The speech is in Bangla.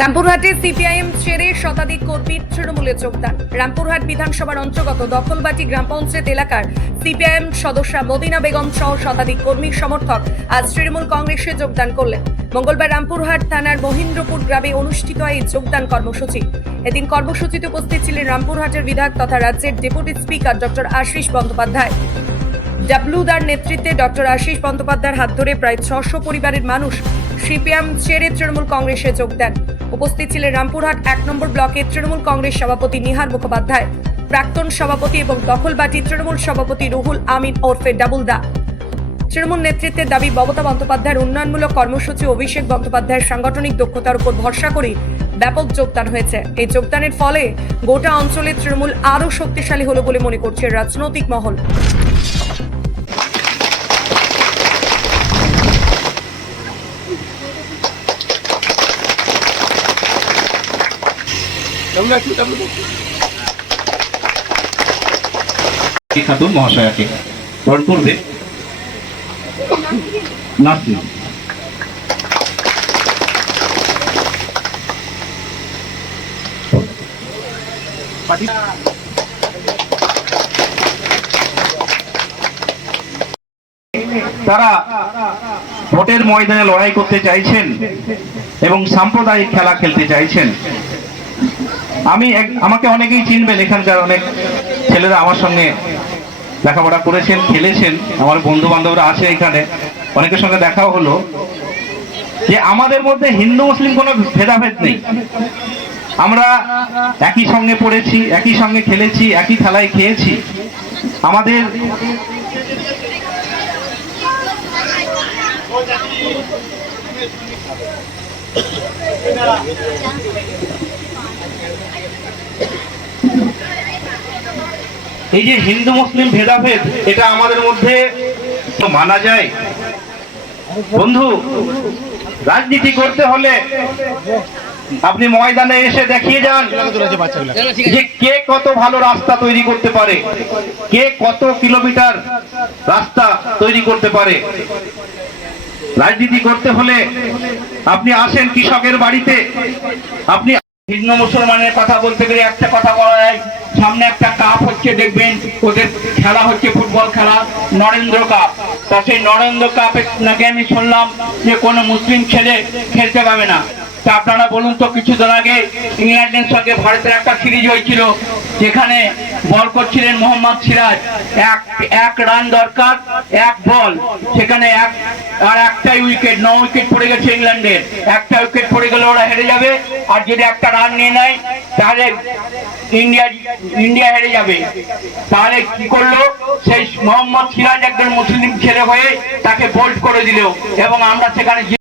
রামপুরহাটে সিপিআইএম ছেড়ে শতাধিক কর্মীর তৃণমূলে যোগদান। রামপুরহাট বিধানসভার অন্তর্গত দখলবাটি গ্রাম পঞ্চায়েত এলাকার সিপিআইএম সদস্যা মদিনা বেগম সহ শতাধিক কর্মী সমর্থক আজ তৃণমূল কংগ্রেসে যোগদান করলেন। মঙ্গলবার রামপুরহাট থানার মহেন্দ্রপুর গ্রামে অনুষ্ঠিত এই যোগদান কর্মসূচি। এদিন কর্মসূচিতে উপস্থিত ছিলেন রামপুরহাটের বিধায়ক তথা রাজ্যের deputy speaker doctor Ashis Bandyopadhyay. ডাব্লুদার নেতৃত্বে ডক্টর আশিস বন্দ্যোপাধ্যায়ের হাত ধরে প্রায় 600 পরিবারের মানুষ সিপিএম ছেড়ে তৃণমূল কংগ্রেসে যোগ দেন। উপস্থিত ছিলেন রামপুরহাট 1 নম্বর ব্লকের তৃণমূল কংগ্রেস সভাপতি নিহার মুখোপাধ্যায়, প্রাক্তন সভাপতি এবং দখলবাটি তৃণমূল সভাপতি রুহুল আমিন ওরফে ডাবুলদা। তৃণমূল নেতৃত্বের দাবি, মমতা বন্দ্যোপাধ্যায়ের উন্নয়নমূলক কর্মসূচি অভিষেক বন্দ্যোপাধ্যায়ের সাংগঠনিক দক্ষতার উপর ভরসা করে ব্যাপক যোগদান হয়েছে। এই যোগদানের ফলে গোটা অঞ্চলে তৃণমূল আরও শক্তিশালী হলো বলে মনে করছে রাজনৈতিক মহল। খাতুন মহাশয়াকে গ্রহণ করবে নাসরিন। তারা ভোটের ময়দানে লড়াই করতে চাইছেন এবং সাম্প্রদায়িক খেলা খেলতে চাইছেন। আমাকে অনেকেই চিনবেন, এখানকার অনেক ছেলেরা আমার সঙ্গে লেখাপড়া করেছেন, খেলেছেন, আমার বন্ধু বান্ধবরা আছে এখানে, অনেকের সঙ্গে দেখাও হলো যে আমাদের মধ্যে হিন্দু মুসলিম কোনো ভেদাভেদ নেই। আমরা একই সঙ্গে পড়েছি, একই সঙ্গে খেলেছি, একই খেলায় খেয়েছি। আমাদের এই যে হিন্দু মুসলিম ভেদাভেদ, এটা আমাদের মধ্যে মানা যায়? বন্ধু, রাজনীতি করতে হলে আপনি ময়দানে এসে দেখিয়ে যান যে কে কত ভালো রাস্তা তৈরি করতে পারে, কে কত কিলোমিটার রাস্তা তৈরি করতে পারে। রাজনীতি করতে হলে আপনি আসেন কৃষকের বাড়িতে, আপনি হিন্দু মুসলমানের কথা বলতে গেলে একটা কথা বলা যায়, সামনে একটা কাপ হচ্ছে, দেখবেন ওদের খেলা হচ্ছে ফুটবল খেলা, নরেন্দ্র কাপ। তা সেই নরেন্দ্র কাপে নাকি আমি শুনলাম যে কোনো মুসলিম ছেলে খেলতে পাবে না। তা আপনারা বলুন তো, কিছুদিন আগে ইংল্যান্ডের সঙ্গে ভারতের একটা সিরিজ হয়েছিল, যেখানে বল করছিলেন মোহাম্মদ সিরাজ, এক রান দরকার, এক বল, সেখানে একটাই উইকেট, 9 উইকেট পড়ে গেছে ইংল্যান্ডের। একটা উইকেট পড়ে গেলে ওরা হেরে যাবে, আর যদি একটা রান নিয়ে নেয় তাহলে ইন্ডিয়া হেরে যাবে। তাহলে কি করলো, সেই মোহাম্মদ সিরাজ একজন মুসলিম ছেলে হয়ে তাকে বোল্ড করে দিল এবং আমরা সেখানে